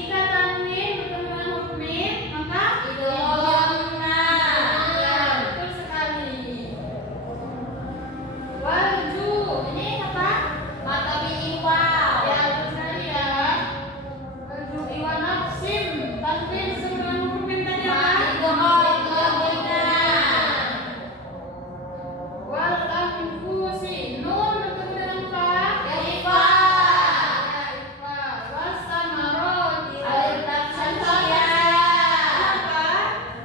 Jika tanwin bertemu dengan huruf mim, maka idghamna. Ya, betul sekali. Walju, ini apa? Mata biwa. Ya, betul sekali ya. Walju iwan aksim, tanwin bertemu dengan huruf mim tadi apa? Wal anfusi, nun bertemu dengan fa. Kaifa. Ya, ifa. Wasamaroti, Alif lam syamsiyah. Kenapa?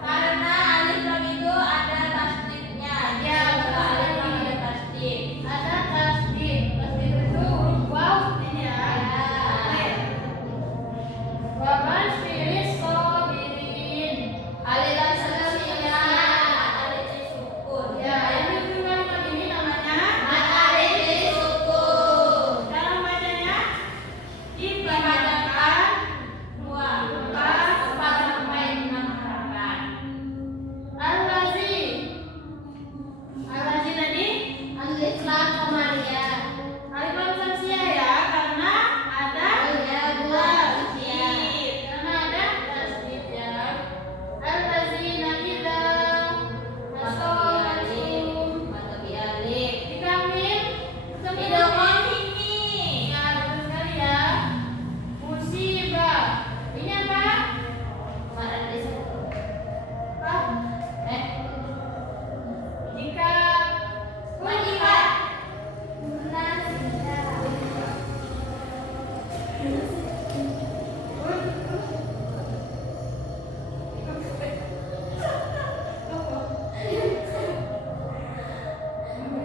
Karena alif lam itu ada tasdidnya. Ya, Setelah betul alif lam sekali. ada tasdid. Ada tasdid. Tasdid itu huruf waw ini ya. Baik. Wa basyiris sabirin. Alif lam syamsiyah. Alif lam sukun. Ya, yang dituliskan kali ini namanya Mad alif lam sukun. cara bacanya Dipanjangkan dipanjangkan 4 sampai 6 harapan. Al-lazi. Al-lazi tadi Alif lam komariah. alif lam syamsiyah ya, karena ada tasdid. Karena ada tasdid ya. Al-lazina idza asawatu. Mata bi alif. Jika mim bertemu dengan Idgham mim. ini. Ya, betul sekali ya. Musibah. Ini apa? Kemarin disebut. Apa? Jika Wajibat.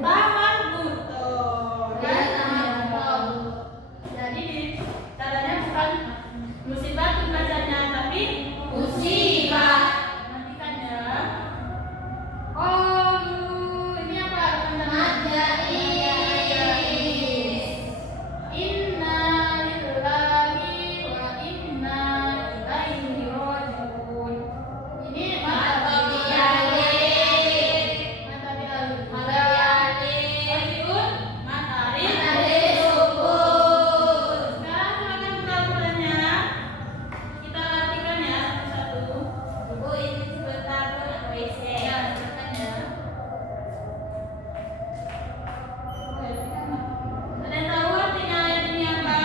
tamat butuh. Ya, tamat butuh. Jadi caranya bukan musibah bacanya, tapi Musibah. nantikan ya. Oh, ini apa teman-teman? Majais. Inna lillahi wa inna ilaihi raji'un. Ini Mata bi alif. mata bi alif. Mata bi alif. Raji'un, mata alif. Mata alif sukun. Sekarang silakan buka Al-Qur'annya. Kita latihan ya satu-satu. Bu, ini sebentar Bu, nak WC. Ya, silakan ya. Ada yang tahu artinya ayat ini apa?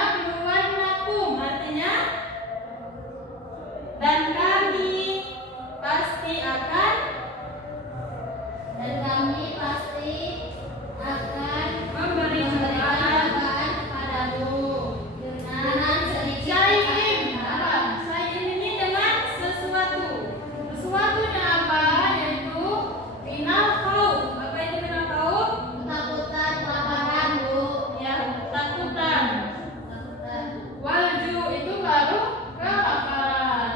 Walanabluwannakum, artinya dan kami pasti akan Dan kami pasti akan memberi memberikan cobaan. cobaan kepadamu dengan sedikit Syai'in kata. apa? Syai'in ini dengan sesuatu. Sesuatunya apa? Yaitu minal khauf. Apa itu minal khauf? Ketakutan, kelaparan, Bu. Ya, ketakutan. Ketakutan. Walju itu baru kelaparan.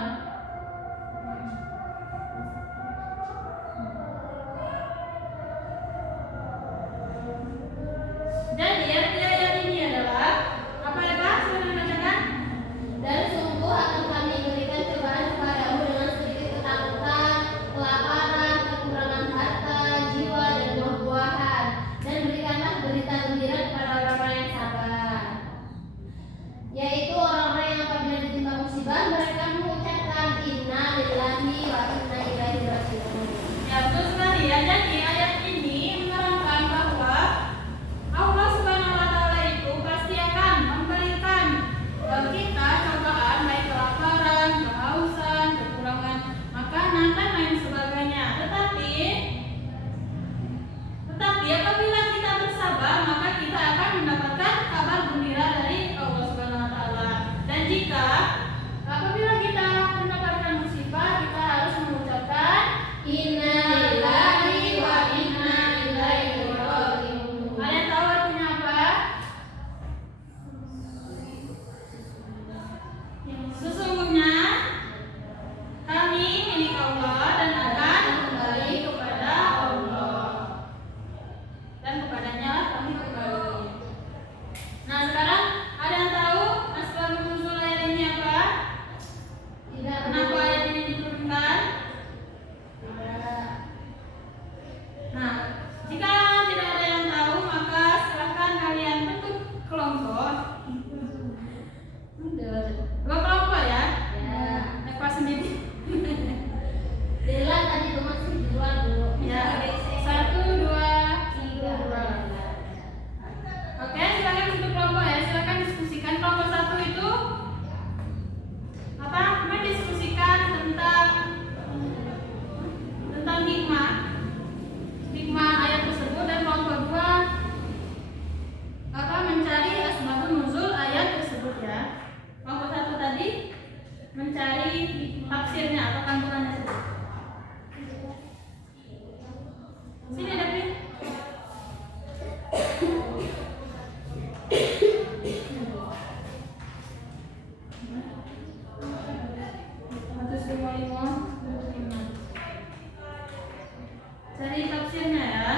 Cari tafsirnya ya.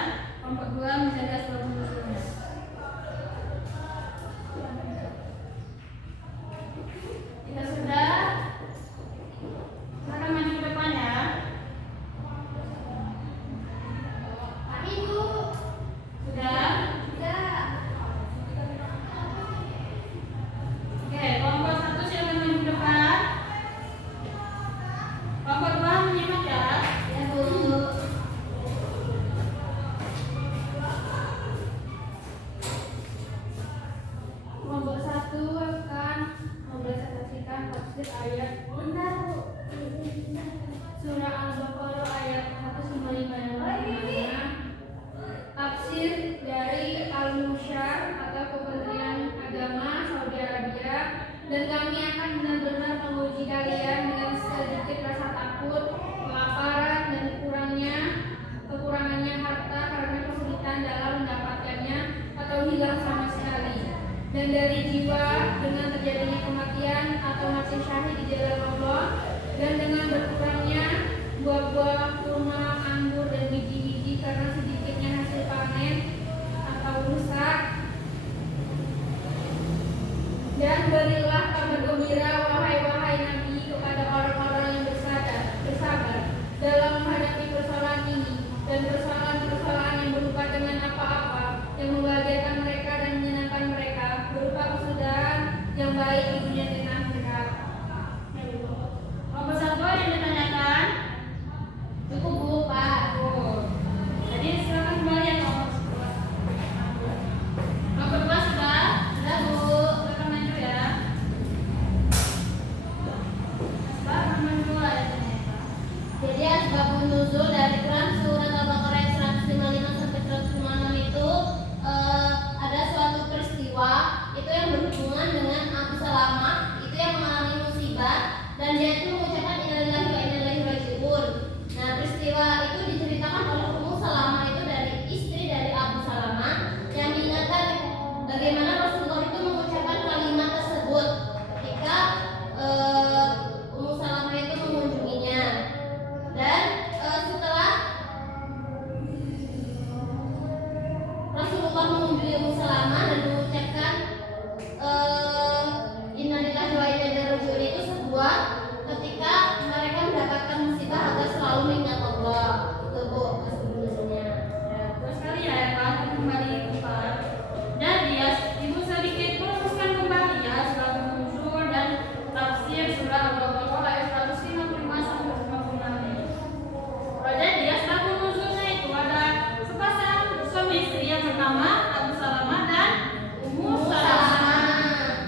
Kelompok 2 mencari asbabun nuzulnya. Jika sudah, silakan maju ke depan ya. Ibu. Sudah? Sudah. Oke, kelompok 1 silakan maju ke depan. Kelompok 2 menyimak ya. Ya, Bu. Kelompok 1 akan mempresentasikan tafsir ayat Surah Al-Baqarah ayat 195 yang mana tafsir dari Al-Musyar atau Kementerian Agama Saudi Arabia, dan kami akan benar-benar menguji kalian dengan sedikit rasa takut, kelaparan, dan kekurangannya harta karena kesulitan dalam mendapatkannya atau hilang sama sekali, dan dari jiwa dengan terjadinya kematian atau mati syahid di jalan Allah, dan dengan berkurangnya buah-buah kurma, anggur, dan biji-biji karena sedikitnya hasil panen atau rusak. Dan berilah kabar gembira wahai Nabi kepada orang-orang yang bersabar dalam menghadapi persoalan ini dan persoalan-persoalan yang berupa dengan apa-apa yang membahagiakan mereka dan menyenangkan mereka, berupa kesudahan yang baik di dunia dan akhirat. Kelompok 1 yang ditanyakan. Cukup, Bu, Pak. Jadi silakan kembali ya kelompok 2. Kelompok 2 sudah? Sudah, Bu. Silakan maju ya. Asbab nomor 2 ayatnya. Jadi asbabun nuzul dari Quran surat Al-Baqarah ayat 155 sampai 156 itu ada suatu peristiwa itu yang berhubungan dengan Abu Salamah, itu yang mengalami musibah dan dia itu mengucapkan innalillahi wa inna ilaihi raji'un. Nah, peristiwa itu diceritakan oleh Ummu Salamah, itu dari istri dari Abu Salamah, yang mengingatkan bagaimana Rasulullah itu mengucapkan kalimat tersebut ketika Ummu Salamah itu mengunjunginya. Dan setelah Rasulullah mengunjungi Ummu Salamah dan mengucapkan innalillahi wa inna ilaihi raji'un itu sebuah ketika mereka mendapatkan musibah agar selalu mengingat Allah. Itu, Bu, keseluruhannya. Ya, terus sekali ya Pak, kembali ke Pak. Jadi ya, Ibu sedikit merumuskan kembali ya asbabun nuzul dan tafsir surah Al-Baqarah ayat 155 sampai 156 ini. Jadi asbabun nuzulnya itu ada sepasang suami istri yang bernama Abu Salamah dan Ummu Salamah.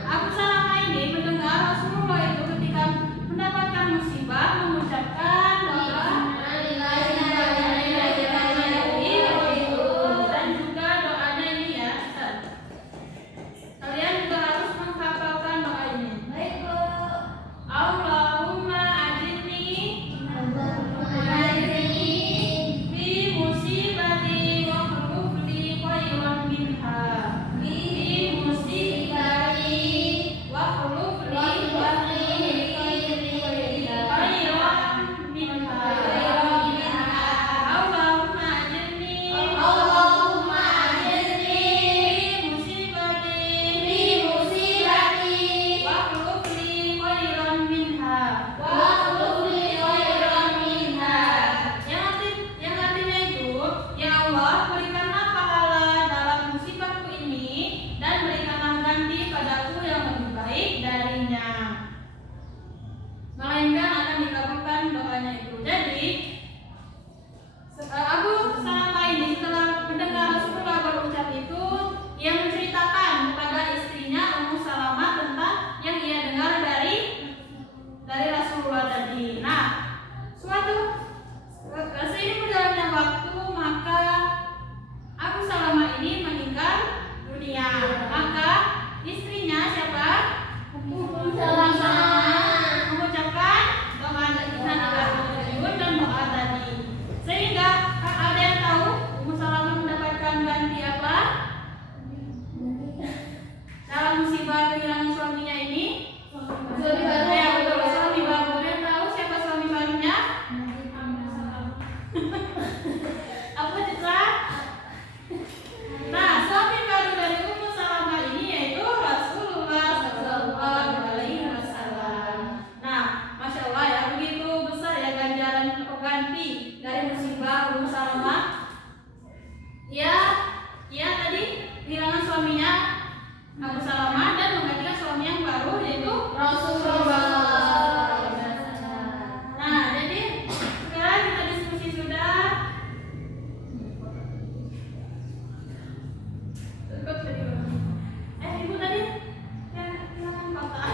Abu Salamah ini mendengar Rasulullah itu ketika mendapatkan musibah mengucapkan doa dan juga doanya ini ya, Ustaz. Kalian juga harus menghafalkan doa ini. Baik, Bu. Allahumma ajirni fi musibati wa khuluf li khairan minha. Fi musibati wa khuluf li khairan minha. Allahumma ajirni fi musibati wa khuluf li khairan minha. Yang artinya itu, ya Allah, berikanlah pahala dalam musibahku ini dan berikanlah ganti padaku yang lebih baik darinya. Melainkan akan dikabulkan doanya itu. Jadi Abu Salamah ini setelah mendengar Rasulullah berucap itu, ia menceritakan kepada istrinya Ummu Salamah tentang yang ia dengar dari Rasulullah tadi. Nah, seiring berjalannya waktu, maka Abu Salamah ini meninggal dunia. Maka istrinya siapa? Ummu Salamah Mengucapkan doa dan doa tadi. Sehingga ada yang tahu Ummu Salamah mendapatkan ganti apa? Dalam musibah kehilangan suaminya ini? Suami baru. Ya, betul, suami baru. Ada yang tahu siapa suami barunya? dari musibah Ummu Salamah. Ia tadi kehilangan suaminya Abu Salamah dan menggantikan suami yang baru yaitu Rasulullah. Nah, jadi sekarang kita diskusi sudah. Ibu tadi yang kehilangan kota.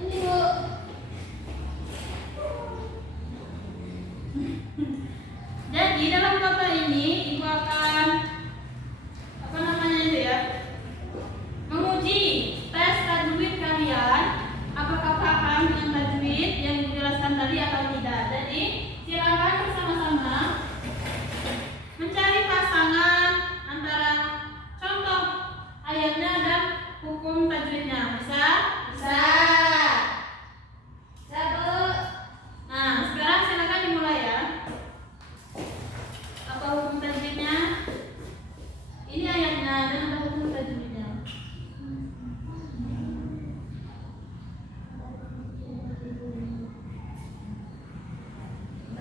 Ini Bu. Jadi dalam kota ini ibu akan menguji tes tajwid kalian, apakah paham dengan tajwid yang dijelaskan tadi atau tidak. Jadi silakan bersama-sama mencari pasangan antara contoh ayatnya dan hukum tajwidnya. Bisa? Bisa. Bisa Bu. Nah, sekarang silakan dimulai ya. Apa hukum tajwidnya? Ini ayatnya dan apa hukum tajwidnya?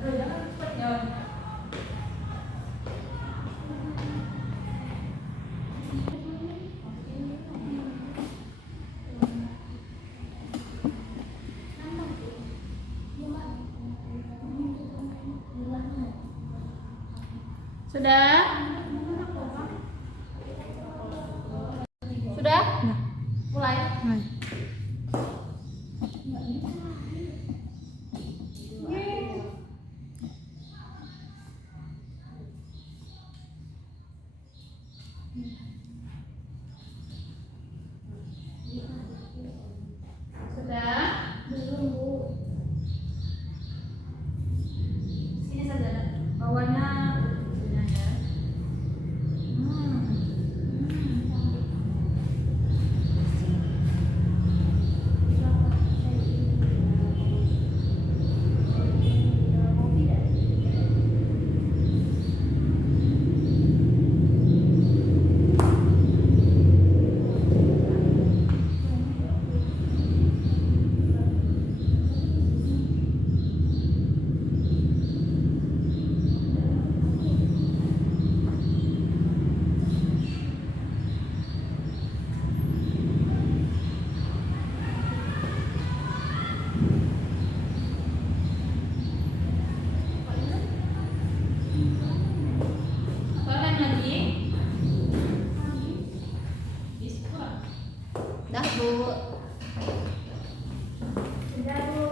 Jangan cepat jawab. Sudah? Sudah? Mulai. Sudah? Belum Bu. Sini saja. Bawahnya ya. Apa lagi? Dah Bu. Sudah Bu.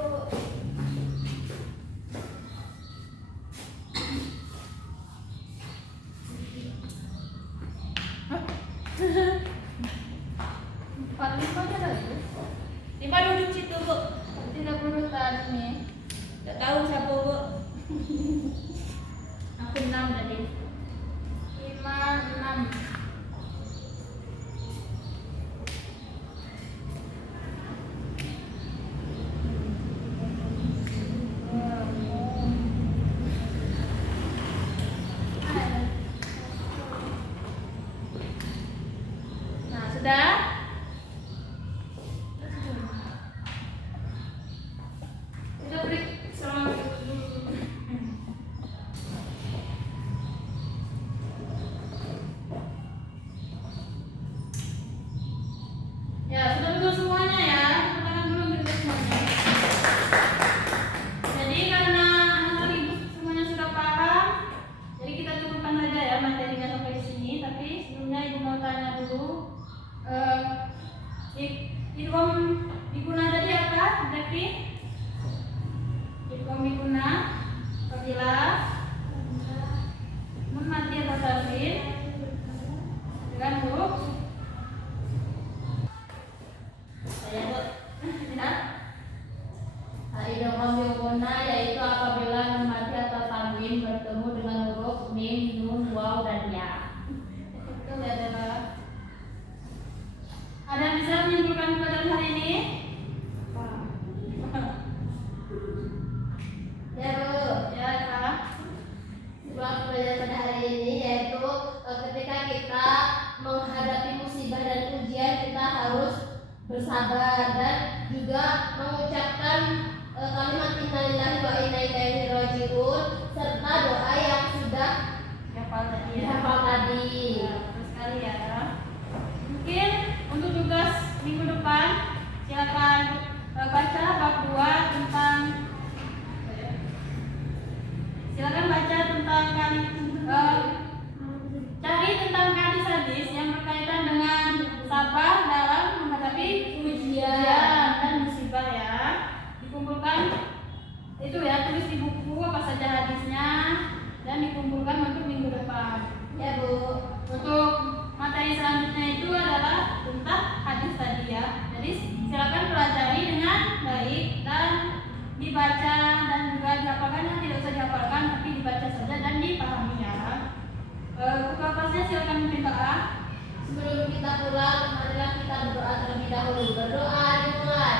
Lima aja lagi. Lima duduk situ Bu. Tidak perlu tadi. Tidak tahu siapa Bu. Aku 6 tadi. 5, 6. Nah, sudah? Kita break selama dulu. Ya, sudah betul semuanya ya. Tepuk tangan dulu untuk semuanya. Jadi karena anak-anak ibu semuanya sudah paham, jadi kita cukupkan saja ya materinya sampai di sini. Tapi sebelumnya ibu mau tanya dulu, idgham biguna tadi apa? Berarti idgham biguna apabila nun mati atau tasghir dengan huruf Saya Bu. tidak. Idgham biguna yaitu apabila nun mati atau tanwin bertemu dengan huruf mim, nun, waw dan ya. Itu adalah ada yang bisa menyimpulkan pelajaran hari ini? Ya Bu. Ya, Kak. Buat pelajaran pada hari ini yaitu ketika kita menghadapi musibah dan ujian kita harus bersabar dan juga mengucapkan kalimat inna lillahi wa inna ilaihi raji'un serta doa yang sudah dihafal tadi. Terus sekali ya. Mungkin untuk tugas minggu depan silakan baca bab 2 tentang cari tentang hadis-hadis yang berkaitan dengan sabar dalam menghadapi ujian dan musibah ya. Dikumpulkan itu ya, tulis di buku apa saja hadisnya dan dikumpulkan untuk minggu depan. Ya Bu. Untuk materi selanjutnya itu adalah tentang hadis tadi ya. Jadi silakan pelajari dengan baik dan dibaca dan juga dihafalkan, yang tidak usah dihafalkan tapi dibaca saja dan dipahami ya. Ketua kelasnya silakan minta. Sebelum kita pulang, marilah kita berdoa terlebih dahulu. Berdoa dimulai.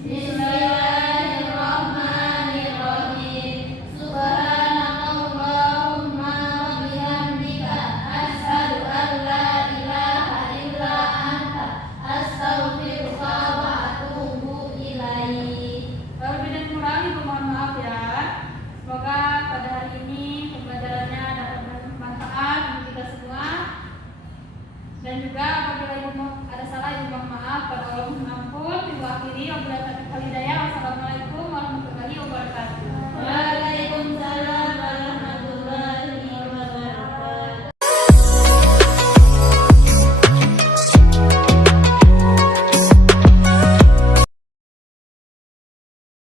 Bismillahirrahmanirrahim. Subhanakallahumma wa bihamdika asyhadu an la ilaha illa anta astaghfiruka wa atubu ilaik. Lebih dan kurang ibu mohon maaf ya. Semoga pada hari ini pembelajarannya dapat bermanfaat untuk kita semua. Dan juga apabila ibu ada salah ibu mohon maaf. Pada Allah mohon ampun. Ibu akhiri wabillahi taufiq wal hidayah. Wassalamualaikum warahmatullahi wabarakatuh.